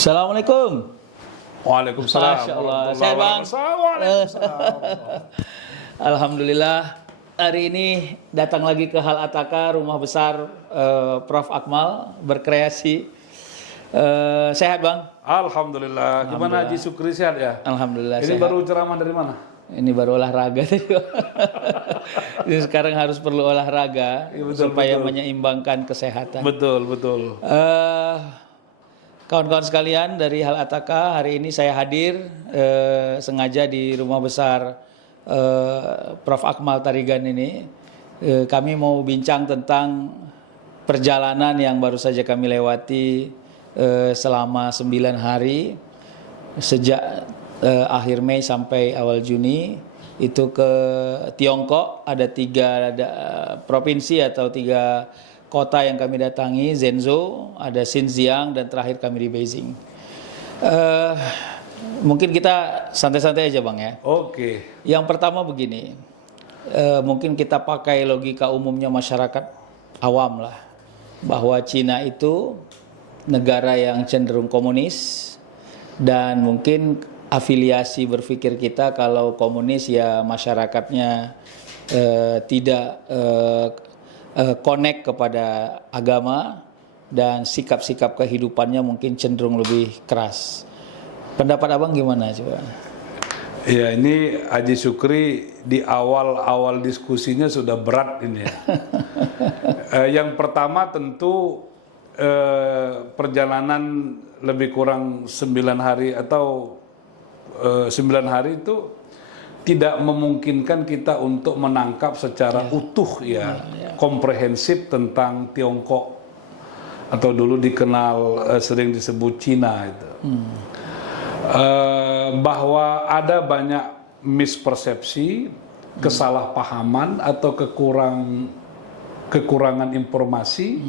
Assalamualaikum. Waalaikumsalam. Masya Allah. Sehat bang? Alhamdulillah. Hari ini datang lagi ke Hal Ataka, rumah besar Prof. Akmal berkreasi. Sehat bang? Alhamdulillah. Gimana Haji Sukri, sehat ya? Alhamdulillah. Ini sehat. baru ceramah dari mana? Ini baru olahraga tadi. Ini sekarang harus perlu olahraga Ya, betul, supaya betul. menyeimbangkan kesehatan. Betul, betul. Kawan-kawan sekalian dari Hal Ataka, hari ini saya hadir sengaja di rumah besar Prof. Akmal Tarigan ini. Kami mau bincang tentang perjalanan yang baru saja kami lewati selama 9 hari sejak akhir Mei sampai awal Juni. Itu ke Tiongkok, ada 3 provinsi atau 3 kota yang kami datangi, Zhengzhou, ada Xinjiang, dan terakhir kami di Beijing. Mungkin kita santai-santai aja bang ya. Oke. Yang pertama begini, mungkin kita pakai logika umumnya masyarakat awam lah, bahwa Cina itu negara yang cenderung komunis, dan mungkin afiliasi berpikir kita kalau komunis ya masyarakatnya tidak connect kepada agama, dan sikap-sikap kehidupannya mungkin cenderung lebih keras. Pendapat abang gimana coba? Ya, ini Haji Sukri di awal-awal diskusinya sudah berat ini ya. Yang pertama tentu perjalanan lebih kurang 9 hari atau 9 hari itu tidak memungkinkan kita untuk menangkap secara utuh ya, komprehensif tentang Tiongkok, atau dulu dikenal sering disebut Cina itu. Bahwa ada banyak mispersepsi, kesalahpahaman atau kekurangan informasi,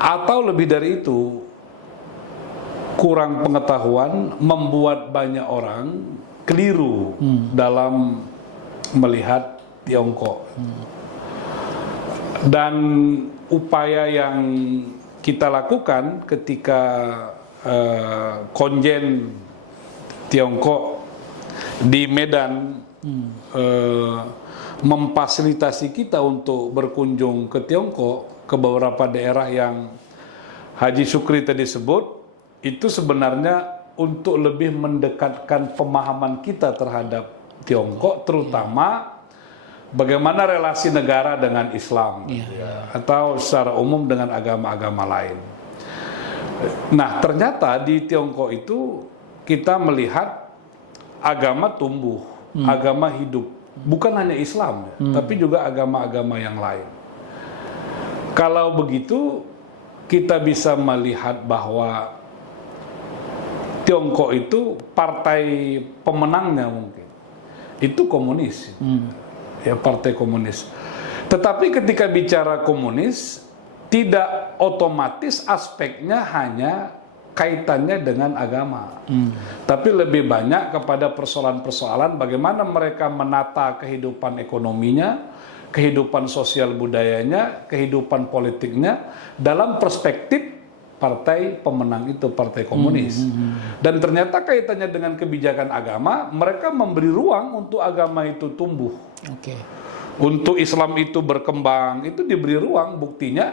atau lebih dari itu kurang pengetahuan membuat banyak orang keliru dalam melihat Tiongkok. Dan upaya yang kita lakukan ketika konjen Tiongkok di Medan memfasilitasi kita untuk berkunjung ke Tiongkok, ke beberapa daerah yang Haji Sukri tadi sebut, itu sebenarnya untuk lebih mendekatkan pemahaman kita terhadap Tiongkok, terutama bagaimana relasi negara dengan Islam, atau secara umum dengan agama-agama lain. Nah, ternyata di Tiongkok itu kita melihat agama tumbuh, agama hidup, bukan hanya Islam, tapi juga agama-agama yang lain. Kalau begitu, kita bisa melihat bahwa Tiongkok itu partai pemenangnya mungkin itu komunis, ya, partai komunis. Tetapi ketika bicara komunis, tidak otomatis aspeknya hanya kaitannya dengan agama, tapi lebih banyak kepada persoalan-persoalan bagaimana mereka menata kehidupan ekonominya, kehidupan sosial budayanya, kehidupan politiknya dalam perspektif partai pemenang itu, partai komunis. Dan ternyata kaitannya dengan kebijakan agama, mereka memberi ruang untuk agama itu tumbuh. Untuk Islam itu berkembang, itu diberi ruang. Buktinya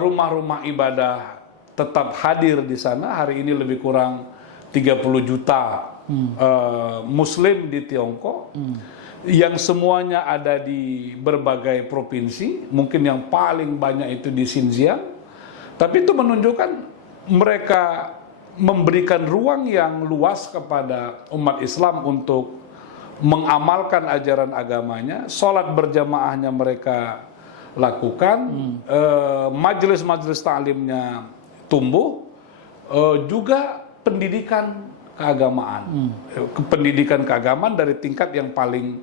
rumah-rumah ibadah tetap hadir di sana. Hari ini lebih kurang 30 juta Muslim di Tiongkok, yang semuanya ada di berbagai provinsi. Mungkin yang paling banyak itu di Xinjiang. Tapi itu menunjukkan mereka memberikan ruang yang luas kepada umat Islam untuk mengamalkan ajaran agamanya. Sholat berjamaahnya mereka lakukan, majelis-majelis ta'limnya tumbuh, juga pendidikan keagamaan. Pendidikan keagamaan dari tingkat yang paling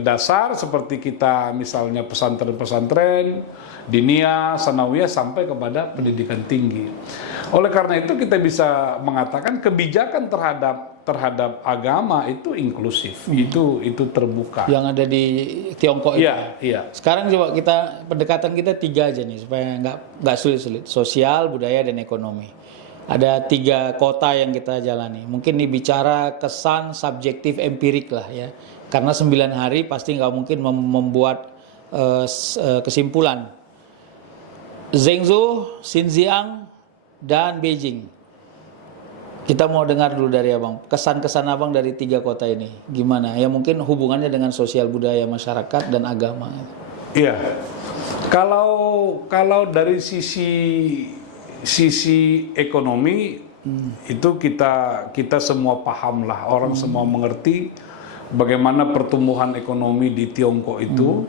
dasar, seperti kita misalnya pesantren-pesantren, diniyah, sanawiyah, sampai kepada pendidikan tinggi. Oleh karena itu kita bisa mengatakan kebijakan terhadap terhadap agama itu inklusif, itu terbuka. Yang ada di Tiongkok itu. Iya, iya. Sekarang coba pendekatan kita 3 aja nih supaya nggak sulit-sulit. Sosial, budaya, dan ekonomi. Ada 3 kota yang kita jalani. Mungkin nih bicara kesan subjektif empirik lah ya. Karena 9 hari pasti nggak mungkin membuat kesimpulan. Zhengzhou, Xinjiang, dan Beijing. Kita mau dengar dulu dari Abang, kesan-kesan Abang dari 3 kota ini, gimana? Ya mungkin hubungannya dengan sosial budaya masyarakat dan agama. Iya, kalau dari sisi ekonomi itu kita semua paham lah, orang semua mengerti bagaimana pertumbuhan ekonomi di Tiongkok itu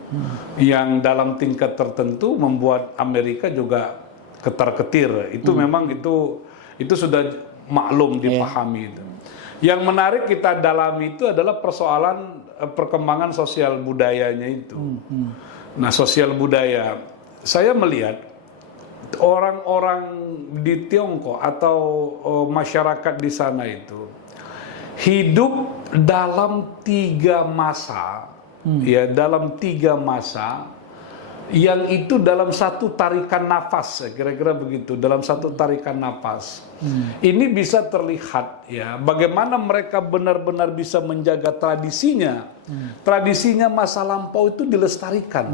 yang dalam tingkat tertentu membuat Amerika juga ketar-ketir. Itu memang itu sudah maklum dipahami. Yang menarik kita dalami itu adalah persoalan perkembangan sosial budayanya itu. Nah, sosial budaya, saya melihat orang-orang di Tiongkok atau masyarakat di sana itu hidup dalam 3 masa, ya, dalam 3 masa yang itu dalam satu tarikan nafas, kira-kira begitu, dalam satu tarikan nafas. Ini bisa terlihat ya bagaimana mereka benar-benar bisa menjaga tradisinya. Tradisinya masa lampau itu dilestarikan.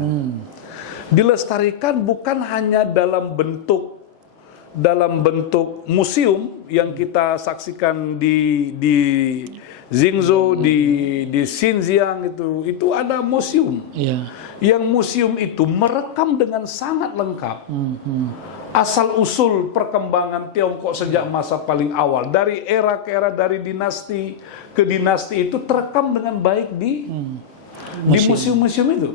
Dilestarikan bukan hanya dalam bentuk museum yang kita saksikan di Zhengzhou, di Xinjiang, itu ada museum. Yang museum itu merekam dengan sangat lengkap asal-usul perkembangan Tiongkok sejak masa paling awal, dari era ke era, dari dinasti ke dinasti, itu terekam dengan baik di museum-museum itu.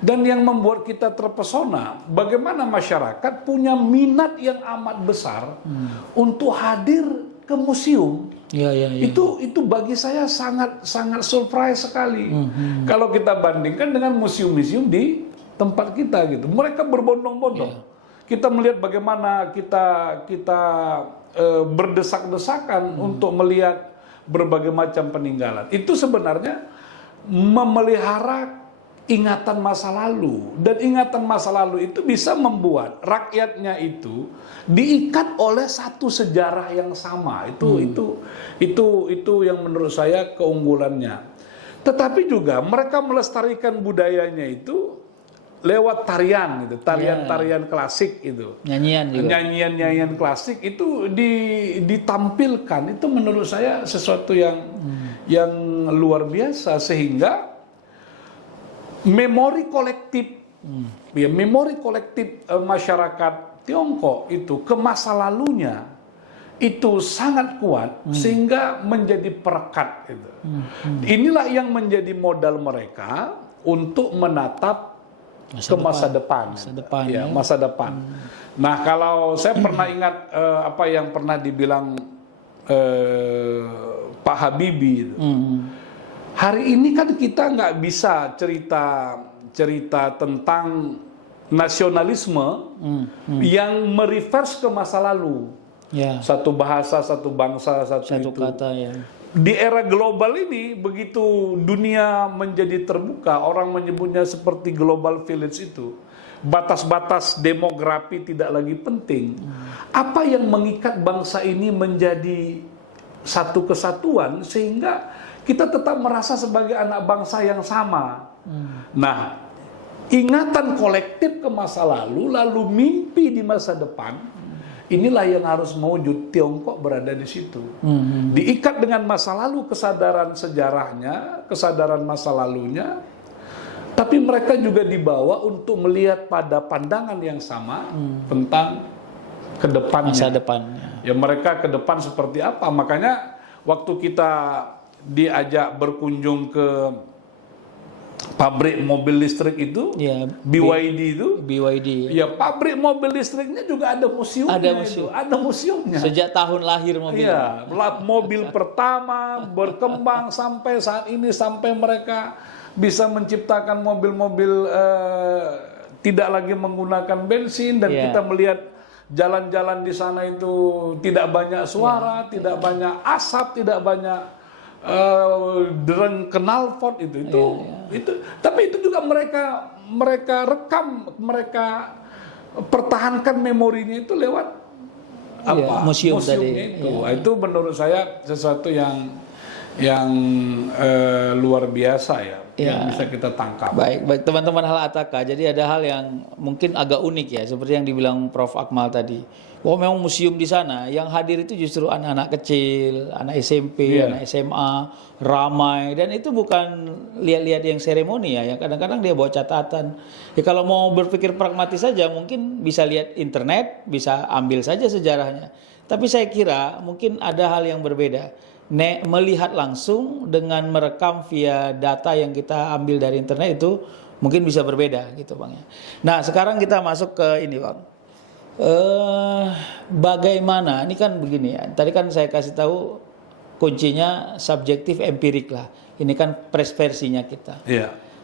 Dan yang membuat kita terpesona, bagaimana masyarakat punya minat yang amat besar untuk hadir ke museum. Itu bagi saya sangat surprise sekali. Kalau kita bandingkan dengan museum-museum di tempat kita gitu, mereka berbondong-bondong. Kita melihat bagaimana kita berdesak-desakan untuk melihat berbagai macam peninggalan. Itu sebenarnya memelihara ingatan masa lalu, dan ingatan masa lalu itu bisa membuat rakyatnya itu diikat oleh satu sejarah yang sama. Itu yang menurut saya keunggulannya. Tetapi juga mereka melestarikan budayanya itu lewat tarian gitu, tarian klasik itu. Nyanyian klasik itu ditampilkan. Itu menurut saya sesuatu yang luar biasa, sehingga memori kolektif masyarakat Tiongkok itu ke masa lalunya itu sangat kuat, sehingga menjadi perekat gitu. Inilah yang menjadi modal mereka untuk menatap masa depan. Nah, kalau saya pernah ingat apa yang pernah dibilang Pak Habibie itu. Hari ini kan kita nggak bisa cerita tentang nasionalisme yang mereverse ke masa lalu. Satu bahasa, satu bangsa, satu kata ya. Di era global ini, begitu dunia menjadi terbuka, orang menyebutnya seperti global village itu, batas-batas demografi tidak lagi penting. Apa yang mengikat bangsa ini menjadi satu kesatuan sehingga kita tetap merasa sebagai anak bangsa yang sama. Nah, ingatan kolektif ke masa lalu mimpi di masa depan, inilah yang harus mewujud. Tiongkok berada di situ. Diikat dengan masa lalu, kesadaran sejarahnya, kesadaran masa lalunya, tapi mereka juga dibawa untuk melihat pada pandangan yang sama tentang kedepannya. Masa depannya. Ya, mereka ke depan seperti apa. Makanya waktu kita diajak berkunjung ke pabrik mobil listrik itu, BYD itu, ya, pabrik mobil listriknya juga ada museumnya. Ada museumnya. Sejak tahun lahir mobil. Iya, mobil pertama berkembang sampai saat ini, sampai mereka bisa menciptakan mobil-mobil tidak lagi menggunakan bensin, dan kita melihat jalan-jalan di sana itu tidak banyak suara, tidak banyak asap, tidak banyak dereng knalpot itu. Tapi itu juga mereka rekam, mereka pertahankan memorinya itu lewat museum museumnya tadi. itu. Itu menurut saya sesuatu yang luar biasa yang bisa kita tangkap. Baik teman-teman Hal Ataka. Jadi ada hal yang mungkin agak unik ya, seperti yang dibilang Prof. Akmal tadi. Bahwa memang museum di sana yang hadir itu justru anak-anak kecil, anak SMP, anak SMA, ramai, dan itu bukan lihat-lihat yang seremoni ya. Yang kadang-kadang dia bawa catatan. Ya kalau mau berpikir pragmatis saja, mungkin bisa lihat internet, bisa ambil saja sejarahnya. Tapi saya kira mungkin ada hal yang berbeda. Melihat langsung dengan merekam via data yang kita ambil dari internet itu mungkin bisa berbeda gitu Bang ya. Nah sekarang kita masuk ke ini Bang, bagaimana ini kan begini ya, tadi kan saya kasih tahu kuncinya subjektif empirik lah, ini kan versinya kita,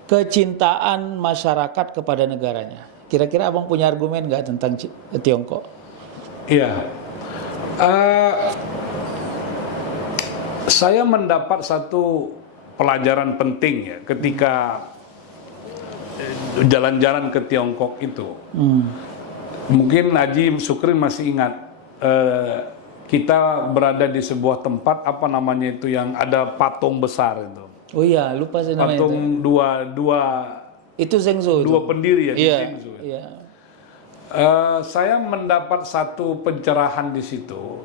kecintaan masyarakat kepada negaranya. Kira-kira Abang punya argumen nggak tentang Tiongkok? Iya. Saya mendapat satu pelajaran penting ya ketika jalan-jalan ke Tiongkok itu. Mungkin Haji Sukrin masih ingat, kita berada di sebuah tempat apa namanya itu yang ada patung besar itu. Oh iya, lupa saya namanya. Patung dua itu Zhengzhou. Dua pendiri ya di Iya, Zhengzhou. iya. Saya mendapat satu pencerahan di situ.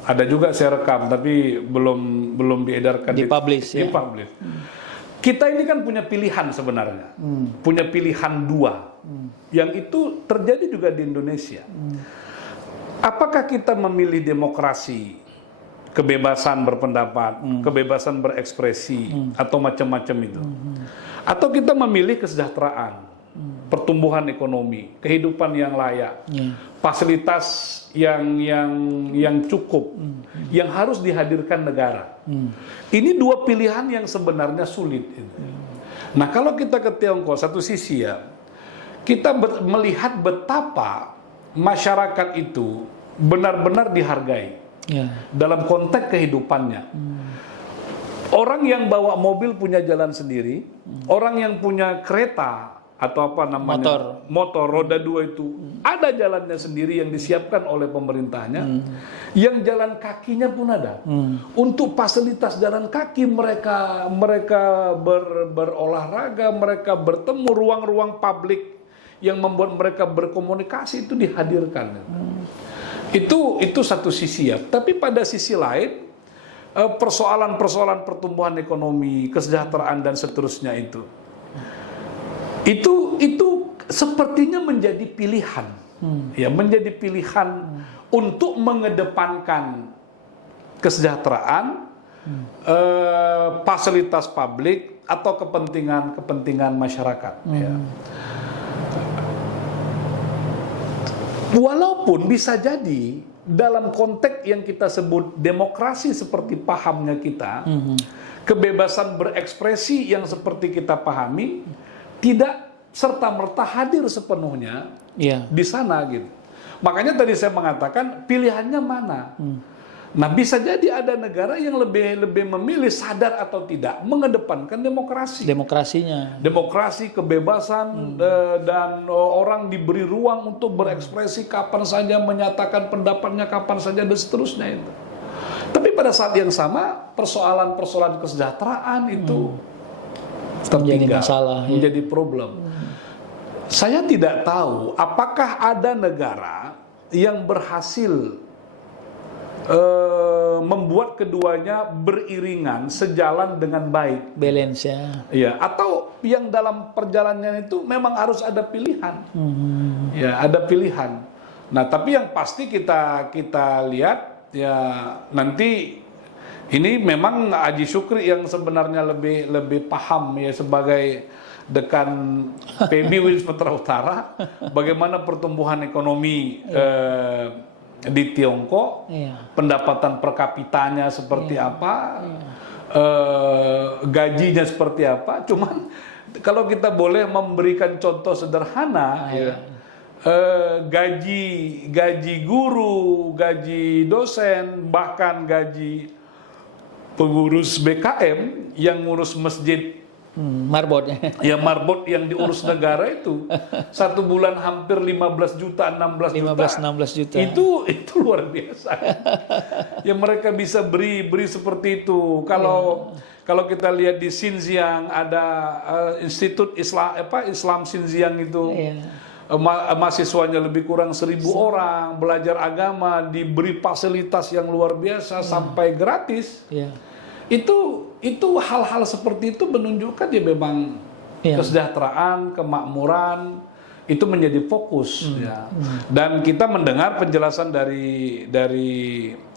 Ada juga saya rekam, tapi belum diedarkan, Dipublish. Kita ini kan punya pilihan sebenarnya, punya pilihan dua, yang itu terjadi juga di Indonesia. Apakah kita memilih demokrasi, kebebasan berpendapat, kebebasan berekspresi, atau macam-macam itu, atau kita memilih kesejahteraan, pertumbuhan ekonomi, kehidupan yang layak, fasilitas yang cukup, yang harus dihadirkan negara. Ini dua pilihan yang sebenarnya sulit. Nah, kalau kita ke Tiongkok, satu sisi ya, kita melihat betapa masyarakat itu benar-benar dihargai dalam konteks kehidupannya. Orang yang bawa mobil punya jalan sendiri, orang yang punya kereta atau apa namanya motor roda dua itu ada jalannya sendiri yang disiapkan oleh pemerintahnya, yang jalan kakinya pun ada. Untuk fasilitas jalan kaki mereka berolahraga, mereka bertemu, ruang-ruang publik yang membuat mereka berkomunikasi itu dihadirkan. Itu satu sisi ya. Tapi pada sisi lain, persoalan-persoalan pertumbuhan ekonomi, kesejahteraan dan seterusnya itu sepertinya menjadi pilihan, ya, menjadi pilihan untuk mengedepankan kesejahteraan, fasilitas publik atau kepentingan masyarakat. Ya. Walaupun bisa jadi dalam konteks yang kita sebut demokrasi seperti pahamnya kita, kebebasan berekspresi yang seperti kita pahami tidak serta-merta hadir sepenuhnya di sana gitu. Makanya tadi saya mengatakan pilihannya mana. Nah, bisa jadi ada negara yang lebih memilih sadar atau tidak mengedepankan demokrasi, kebebasan, dan orang diberi ruang untuk berekspresi kapan saja, menyatakan pendapatnya kapan saja dan seterusnya itu. Tapi pada saat yang sama persoalan-persoalan kesejahteraan itu tertinggal, menjadi problem. Saya tidak tahu apakah ada negara yang berhasil membuat keduanya beriringan, sejalan dengan baik, balance ya, atau yang dalam perjalanannya itu memang harus ada pilihan, ya, ada pilihan. Nah, tapi yang pasti kita lihat ya, nanti ini memang Haji Sukri yang sebenarnya lebih paham ya sebagai dekan PB Win Sumatera Utara, bagaimana pertumbuhan ekonomi di Tiongkok, pendapatan per kapitanya seperti apa, gajinya seperti apa. Cuman kalau kita boleh memberikan contoh sederhana, gaji guru, gaji dosen, bahkan gaji pengurus BKM yang ngurus masjid Marbot. ya marbot yang diurus negara itu 1 bulan hampir 15 juta 16 juta 15-16 juta. itu luar biasa. Yang mereka bisa beri seperti itu. Kalau kita lihat di Xinjiang ada Institut Islam Xinjiang itu. Mahasiswanya lebih kurang 1.000 orang belajar agama, diberi fasilitas yang luar biasa sampai gratis. Itu hal-hal seperti itu menunjukkan ya memang kesejahteraan, kemakmuran itu menjadi fokus ya. Dan kita mendengar penjelasan dari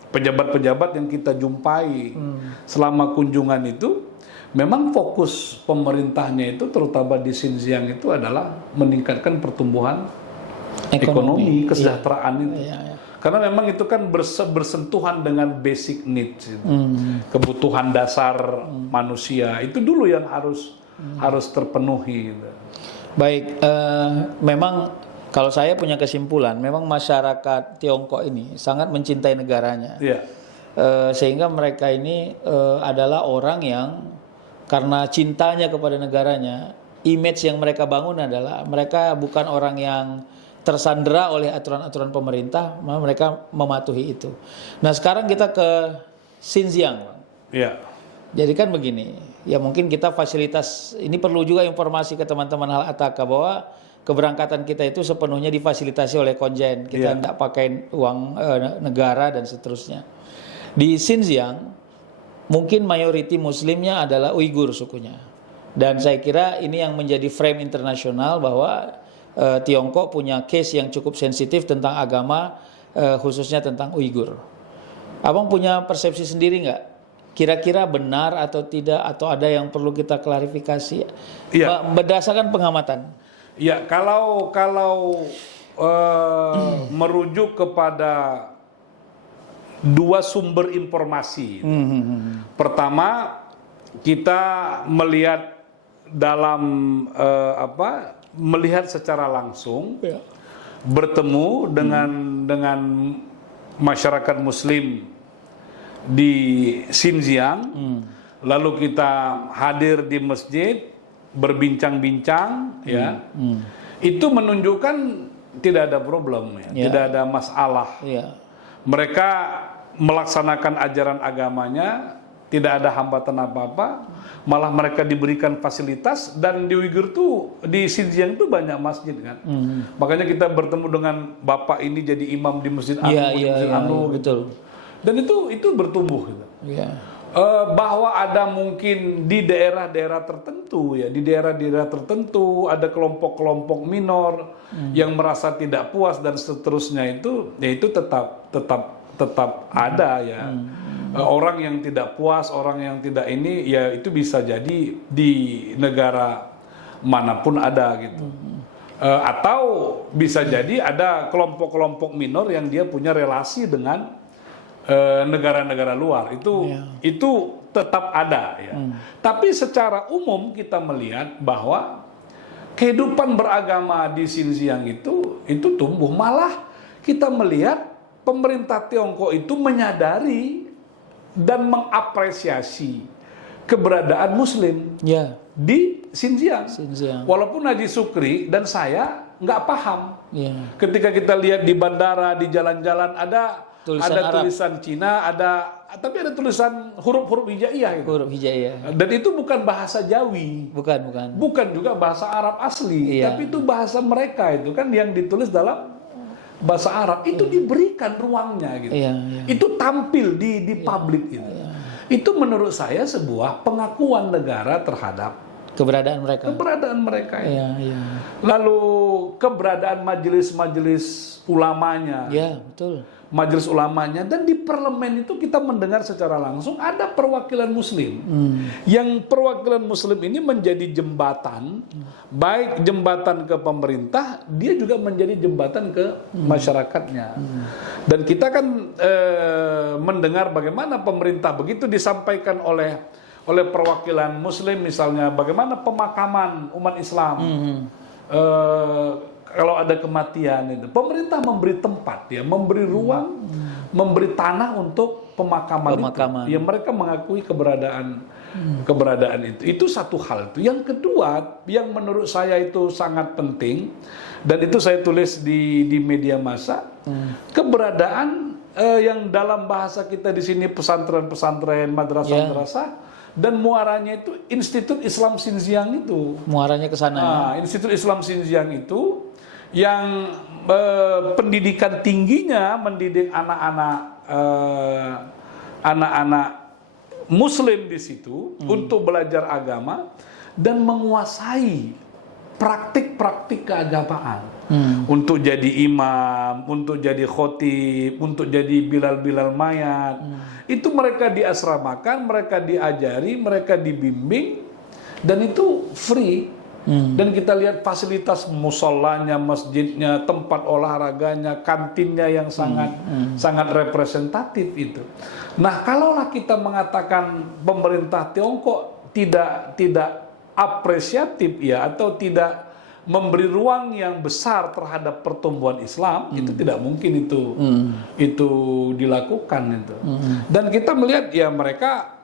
pejabat-pejabat yang kita jumpai selama kunjungan itu, memang fokus pemerintahnya itu terutama di Xinjiang itu adalah meningkatkan pertumbuhan ekonomi kesejahteraan itu. Karena memang itu kan bersentuhan dengan basic needs, kebutuhan dasar manusia itu dulu yang harus terpenuhi. Baik, memang kalau saya punya kesimpulan, memang masyarakat Tiongkok ini sangat mencintai negaranya, sehingga mereka ini adalah orang yang karena cintanya kepada negaranya, image yang mereka bangun adalah mereka bukan orang yang tersandera oleh aturan-aturan pemerintah, mereka mematuhi itu. Nah sekarang kita ke Xinjiang. Jadi kan begini, ya mungkin kita fasilitas, ini perlu juga informasi ke teman-teman Hal Ataka bahwa keberangkatan kita itu sepenuhnya difasilitasi oleh konjen, kita tidak pakai uang negara dan seterusnya. Di Xinjiang, mungkin mayoriti muslimnya adalah Uighur sukunya. Dan saya kira ini yang menjadi frame internasional bahwa Tiongkok punya case yang cukup sensitif tentang agama, khususnya tentang Uighur. Abang punya persepsi sendiri nggak? Kira-kira benar atau tidak, atau ada yang perlu kita klarifikasi? Berdasarkan pengamatan. Ya, kalau merujuk kepada dua sumber informasi. Pertama, kita melihat dalam melihat secara langsung, bertemu dengan masyarakat Muslim di Xinjiang, lalu kita hadir di masjid, berbincang-bincang, itu menunjukkan tidak ada problem, tidak ada masalah. Mereka melaksanakan ajaran agamanya, tidak ada hambatan apa-apa, malah mereka diberikan fasilitas. Dan di Uighur tuh, di Xinjiang tuh banyak masjid kan. Makanya kita bertemu dengan bapak ini jadi imam di masjid anu, betul. Dan itu bertumbuh gitu. Bahwa ada mungkin di daerah-daerah tertentu di daerah-daerah tertentu ada kelompok-kelompok minor yang merasa tidak puas dan seterusnya, itu tetap ada ya. Orang yang tidak puas, orang yang tidak ini, ya itu bisa jadi di negara manapun ada gitu. Atau bisa jadi ada kelompok-kelompok minor yang dia punya relasi dengan negara-negara luar. Itu tetap ada ya. Tapi secara umum kita melihat bahwa kehidupan beragama di Xinjiang itu tumbuh. Malah kita melihat pemerintah Tiongkok itu menyadari dan mengapresiasi keberadaan Muslim di Xinjiang. Walaupun Haji Sukri dan saya nggak paham. Ketika kita lihat di bandara, di jalan-jalan ada tulisan Cina, tapi ada tulisan huruf-huruf hijaiyah gitu. Huruf hijaiyah. Dan itu bukan bahasa Jawi. Bukan juga bahasa Arab asli, tapi itu bahasa mereka itu kan yang ditulis dalam bahasa Arab. Itu diberikan ruangnya gitu. Itu tampil di publik gitu. Itu menurut saya sebuah pengakuan negara terhadap keberadaan mereka. Lalu keberadaan majelis-majelis ulamanya. Betul. Majelis ulamanya, dan di parlemen itu kita mendengar secara langsung ada perwakilan Muslim. Yang perwakilan Muslim ini menjadi jembatan, baik jembatan ke pemerintah, dia juga menjadi jembatan ke masyarakatnya. Dan kita kan mendengar bagaimana pemerintah begitu disampaikan oleh perwakilan Muslim, misalnya bagaimana pemakaman umat Islam. kalau ada kematian itu, pemerintah memberi tempat, ya, memberi ruang, memberi tanah untuk pemakaman. Itu. Ya, mereka mengakui keberadaan itu. Itu satu hal itu. Yang kedua, yang menurut saya itu sangat penting, dan itu saya tulis di media massa, keberadaan yang dalam bahasa kita di sini pesantren-pesantren, madrasah-madrasah. Dan muaranya itu Institut Islam Xinjiang itu. Muaranya ke sana. Nah, Institut Islam Xinjiang itu yang pendidikan tingginya mendidik anak-anak Muslim di situ untuk belajar agama dan menguasai praktik-praktik keagamaan. Untuk jadi imam, untuk jadi khotib, untuk jadi bilal-bilal mayat. Itu mereka diasramakan, mereka diajari, mereka dibimbing, dan itu free. Dan kita lihat fasilitas musallanya, masjidnya, tempat olahraganya, kantinnya yang sangat representatif itu. Nah, kalaulah kita mengatakan pemerintah Tiongkok tidak apresiatif, ya, atau tidak memberi ruang yang besar terhadap pertumbuhan Islam, itu tidak mungkin itu dilakukan itu. Dan kita melihat, ya, mereka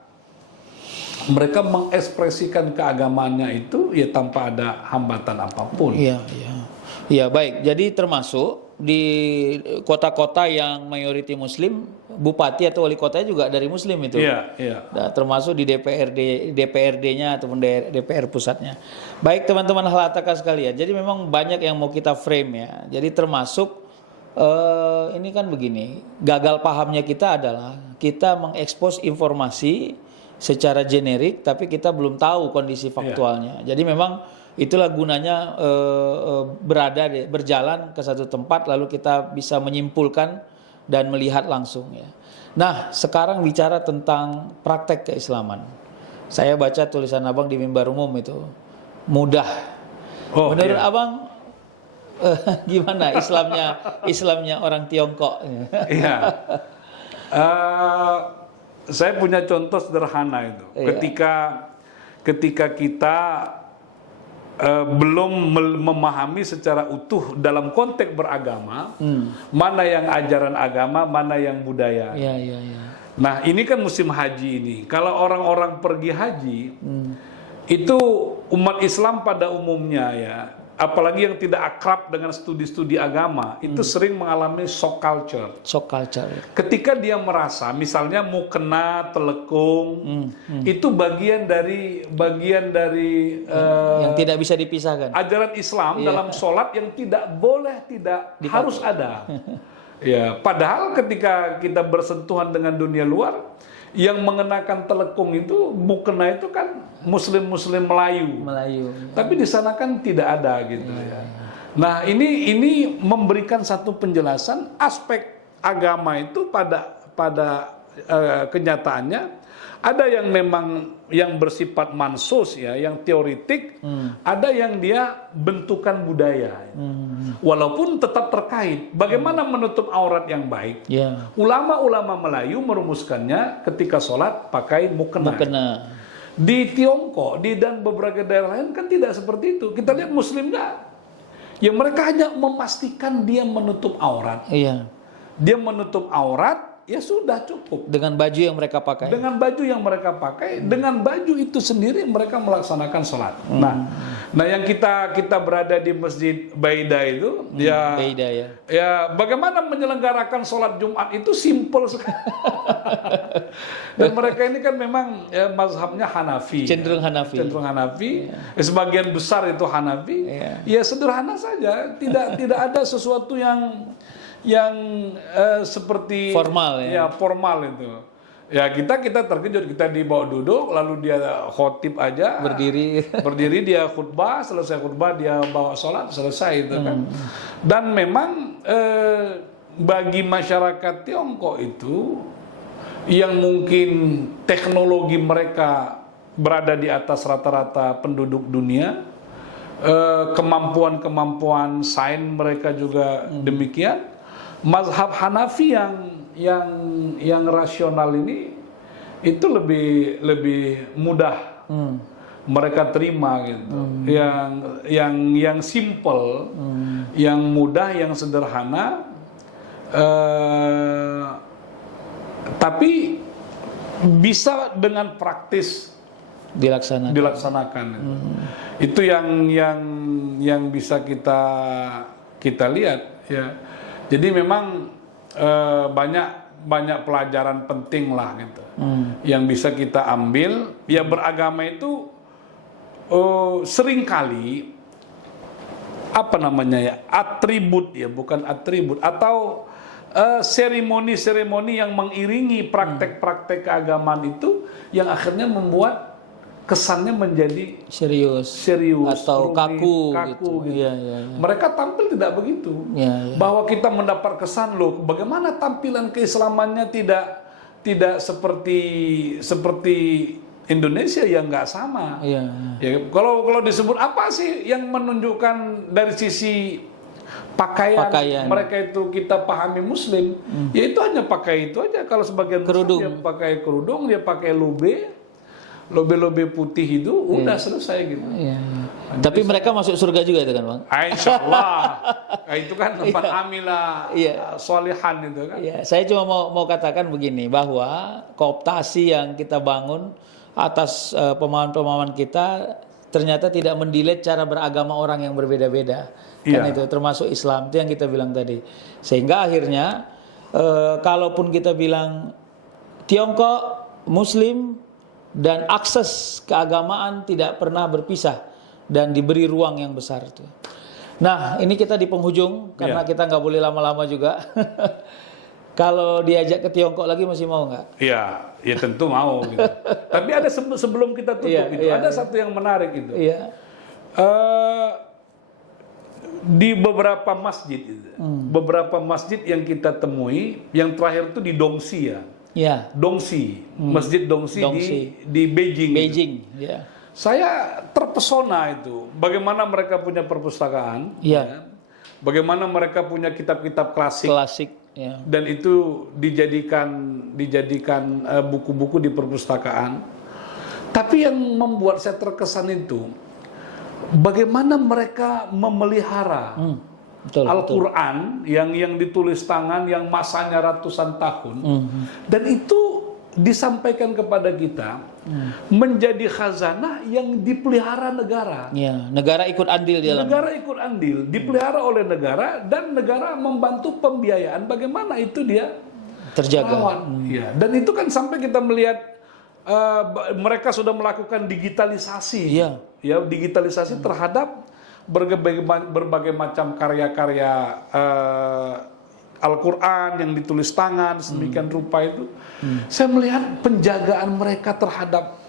mengekspresikan keagamaannya itu, ya, tanpa ada hambatan apapun. Iya, baik. Jadi termasuk di kota-kota yang mayoriti Muslim, bupati atau wali kotanya juga dari Muslim itu. Iya. Nah, termasuk di DPRD-nya ataupun DPR pusatnya. Baik teman-teman Hal-Ataka sekalian. Jadi memang banyak yang mau kita frame, ya. Jadi termasuk ini kan begini. Gagal pahamnya kita adalah kita mengekspos informasi secara generik, tapi kita belum tahu kondisi faktualnya. Jadi memang itulah gunanya berjalan ke satu tempat, lalu kita bisa menyimpulkan dan melihat langsung, ya. Nah, sekarang bicara tentang praktek keislaman. Saya baca tulisan Abang di mimbar umum itu mudah. Menurut Abang gimana Islamnya orang Tiongkok? Iya. Saya punya contoh sederhana itu. Ketika kita belum memahami secara utuh dalam konteks beragama, mana yang ajaran agama, mana yang budaya. Nah, ini kan musim haji ini. Kalau orang-orang pergi haji, itu umat Islam pada umumnya, ya, apalagi yang tidak akrab dengan studi-studi agama, itu sering mengalami shock culture. Ketika dia merasa, misalnya mukena, telekung, itu bagian dari yang tidak bisa dipisahkan. Ajaran Islam dalam sholat yang tidak boleh, harus ada. Ya, padahal ketika kita bersentuhan dengan dunia luar, yang mengenakan telekung itu, mukena itu kan Muslim Melayu. Tapi di sana kan tidak ada gitu, ya. Nah, ini memberikan satu penjelasan aspek agama itu pada kenyataannya ada yang memang yang bersifat mansus, ya, yang teoritik, ada yang dia bentukan budaya. Walaupun tetap terkait bagaimana menutup aurat yang baik. Ulama-ulama Melayu merumuskannya ketika sholat pakai mukena. Di Tiongkok, dan beberapa daerah lain kan tidak seperti itu. Kita lihat Muslimnya, ya, mereka hanya memastikan dia menutup aurat. Dia menutup aurat, ya sudah cukup. Dengan baju yang mereka pakai. Dengan baju itu sendiri mereka melaksanakan sholat. Nah, yang kita berada di Masjid Baida itu, ya, bagaimana menyelenggarakan sholat Jumat itu simple sekali. Dan mereka ini kan memang, ya, mazhabnya Hanafi. Cenderung Hanafi. Sebagian besar itu Hanafi. Ya, sederhana saja. Tidak ada sesuatu yang seperti formal, ya. Formal itu. Ya, kita terkejut, kita dibawa duduk, lalu dia khotib aja, berdiri dia khutbah, selesai khutbah dia bawa sholat, selesai itu kan. Dan memang bagi masyarakat Tiongkok itu yang mungkin teknologi mereka berada di atas rata-rata penduduk dunia, kemampuan sains mereka juga demikian. Mazhab Hanafi yang rasional ini itu lebih mudah mereka terima gitu. Yang simple, yang mudah, yang sederhana, tapi bisa dengan praktis dilaksanakan. Itu yang bisa kita lihat ya. Jadi memang banyak pelajaran penting lah gitu yang bisa kita ambil. Ya, beragama itu seringkali atribut ya, bukan atribut, atau seremoni-seremoni yang mengiringi praktek-praktek keagamaan itu yang akhirnya membuat kesannya menjadi serius atau rumit, kaku gitu. gitu. Ya. Mereka tampil tidak begitu. Bahwa kita mendapat kesan loh, bagaimana tampilan keislamannya tidak seperti Indonesia yang nggak sama. Ya, kalau disebut apa sih yang menunjukkan dari sisi pakaian mereka itu kita pahami Muslim, ya itu hanya pakai itu aja. Kalau sebagian Muslim dia pakai kerudung, dia pakai lobe putih itu udah selesai gitu. Tapi mereka masuk surga juga itu kan, Bang? Insya Allah. Itu kan tempat amilah solihan itu kan. Saya cuma mau katakan begini, bahwa kooptasi yang kita bangun atas pemahaman-pemahaman kita ternyata tidak mendelete cara beragama orang yang berbeda-beda. Kan itu termasuk Islam, itu yang kita bilang tadi. Sehingga akhirnya kalaupun kita bilang Tiongkok Muslim dan akses keagamaan tidak pernah berpisah dan diberi ruang yang besar itu. Nah, ini kita di penghujung karena kita nggak boleh lama-lama juga. Kalau diajak ke Tiongkok lagi masih mau nggak? Ya tentu mau. Gitu. Tapi ada sebelum kita tutup ada satu yang menarik itu. Di beberapa masjid, beberapa masjid yang kita temui, yang terakhir itu di Dongxi ya. Dongxi, Masjid Dongxi. Di Beijing. Gitu. Saya terpesona itu, bagaimana mereka punya perpustakaan, bagaimana mereka punya kitab-kitab klasik. Dan itu dijadikan buku-buku di perpustakaan. Tapi yang membuat saya terkesan itu bagaimana mereka memelihara Al-Quran yang ditulis tangan, yang masanya ratusan tahun, dan itu disampaikan kepada kita menjadi khazanah yang dipelihara negara. Negara ikut andil di dalam. Negara ikut andil, dipelihara oleh negara, dan negara membantu pembiayaan. Bagaimana itu dia terjaga. Dan itu kan sampai kita melihat mereka sudah melakukan digitalisasi. Digitalisasi terhadap berbagai macam karya-karya Al-Quran yang ditulis tangan sedemikian rupa itu. Saya melihat penjagaan mereka terhadap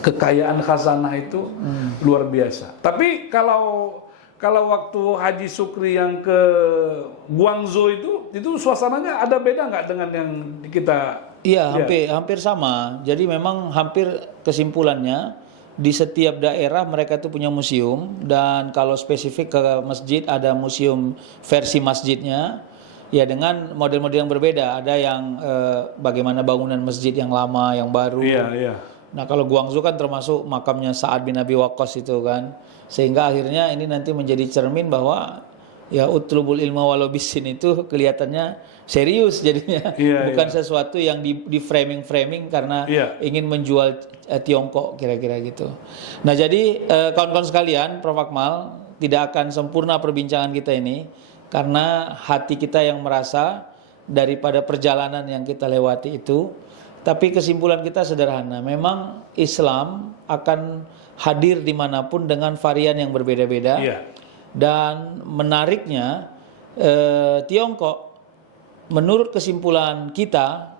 kekayaan khazanah itu luar biasa. Tapi kalau waktu Haji Sukri yang ke Guangzhou itu suasananya ada beda nggak dengan yang kita? Hampir sama. Jadi memang hampir kesimpulannya di setiap daerah mereka itu punya museum, dan kalau spesifik ke masjid ada museum versi masjidnya. Dengan model-model yang berbeda. Ada yang bagaimana bangunan masjid yang lama, yang baru. Nah, kalau Guangzhou kan termasuk makamnya Sa'ad bin Abi Waqqas itu kan. Sehingga akhirnya ini nanti menjadi cermin bahwa utlubul ilma walau bisin itu kelihatannya serius jadinya. Bukan sesuatu yang di framing karena ingin menjual Tiongkok kira-kira gitu. Nah, jadi kawan-kawan sekalian, Prof. Akmal, tidak akan sempurna perbincangan kita ini karena hati kita yang merasa daripada perjalanan yang kita lewati itu. Tapi kesimpulan kita sederhana, memang Islam akan hadir dimanapun dengan varian yang berbeda-beda. Dan menariknya Tiongkok, menurut kesimpulan kita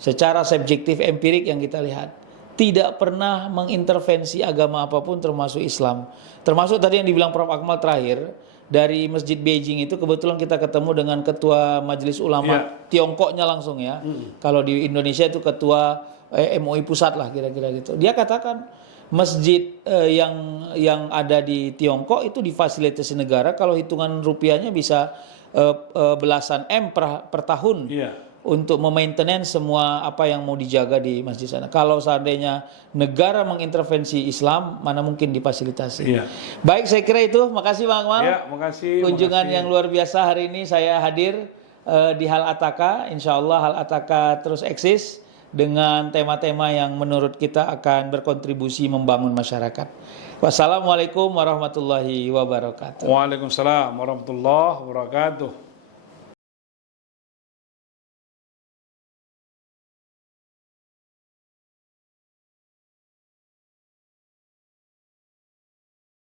secara subjektif empirik yang kita lihat, tidak pernah mengintervensi agama apapun termasuk Islam. Termasuk tadi yang dibilang Prof. Akmal terakhir, dari Masjid Beijing itu kebetulan kita ketemu dengan ketua Majelis Ulama Tiongkoknya langsung ya. Kalau di Indonesia itu ketua MUI pusat lah kira-kira gitu. Dia katakan masjid yang ada di Tiongkok itu difasilitasi negara, kalau hitungan rupiahnya bisa belasan M per tahun. untuk memaintenance semua apa yang mau dijaga di masjid sana. Kalau seandainya negara mengintervensi Islam, mana mungkin difasilitasi. Iya. Baik, saya kira itu. Makasih Bang Akmal. Ya, makasih. Kunjungan yang luar biasa hari ini saya hadir di Hal Ataka. Insya Allah Hal Ataka terus eksis dengan tema-tema yang menurut kita akan berkontribusi membangun masyarakat. Wassalamualaikum warahmatullahi wabarakatuh. Waalaikumsalam warahmatullahi wabarakatuh.